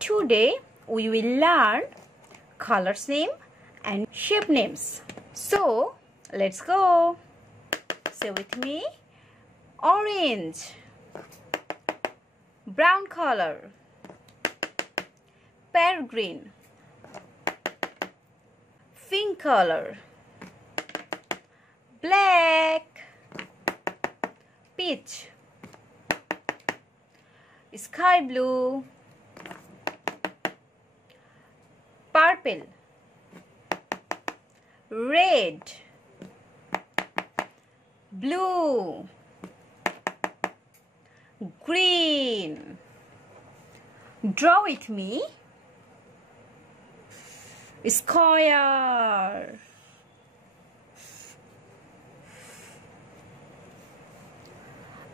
Today we will learn colors name and shape names. So let's go. Say with me. Orange, brown color, pear green, pink color, black, peach, sky blue, purple, red, blue, green. Draw with me. Square,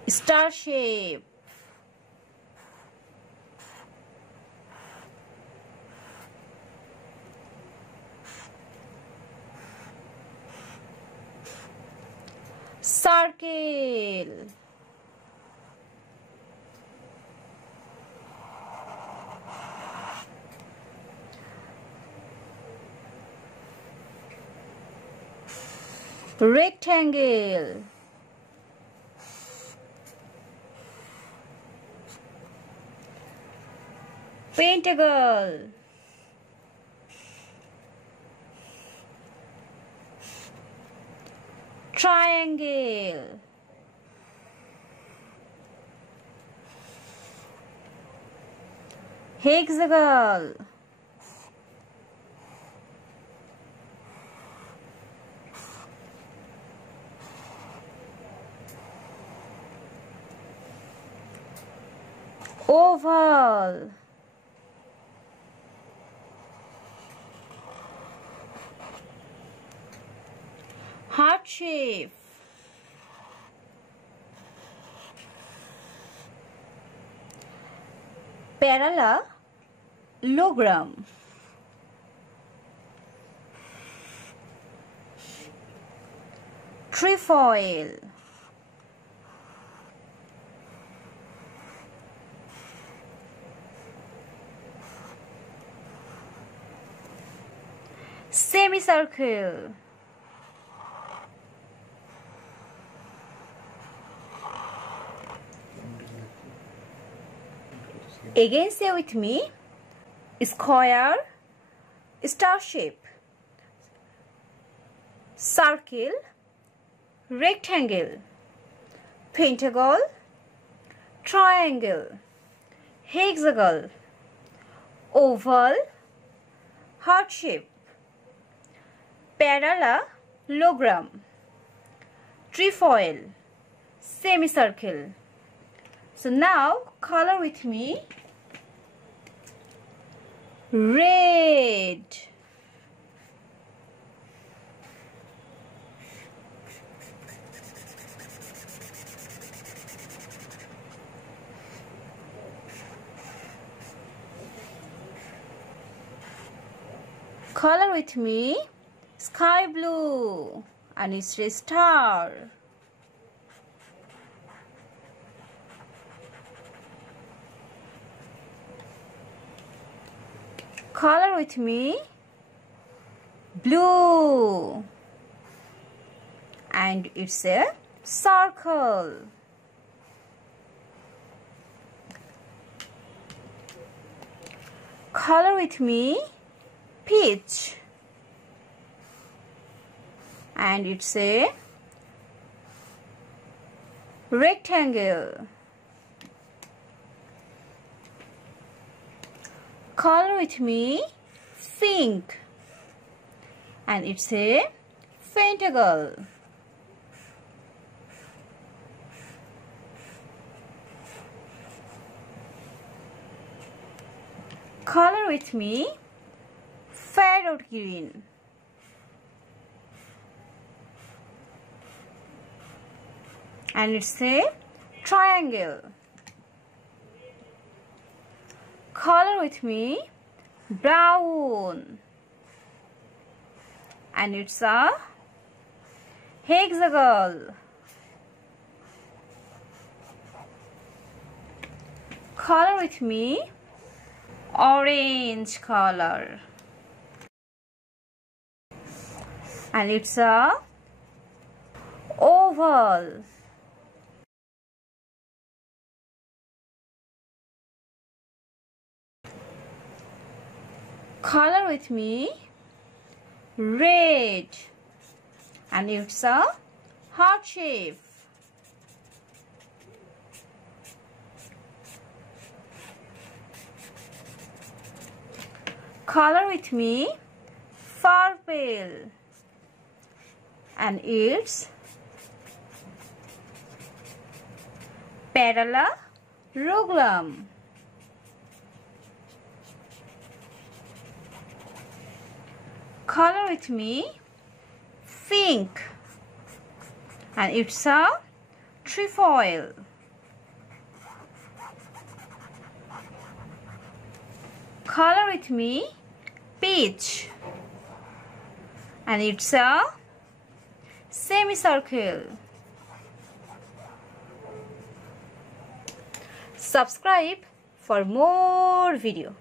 star shape, circle, rectangle, pentagon, triangle, hexagon, oval, heart shape, parallelogram, trefoil, semicircle, again say with me. Square, star shape, circle, rectangle, pentagon, triangle, hexagon, oval, heart shape, parallelogram, trefoil, semicircle. So now color with me. Red, color with me. Sky blue, and it's a star. Color with me. Blue, and it's a circle. Color with me. Peach, and it's a rectangle. Color with me. Pink, and it's a pentagon. Color with me. Parrot green, and it's a triangle. Color with me. Brown, and it's a hexagon. Color with me. orange color. And it's a oval. Color with me. Red. And it's a heart shape. Color with me. Purple. And it's parallelogram. Color with me. Pink. And it's a trefoil. Color with me. Peach. And it's a semicircle. Subscribe for more video.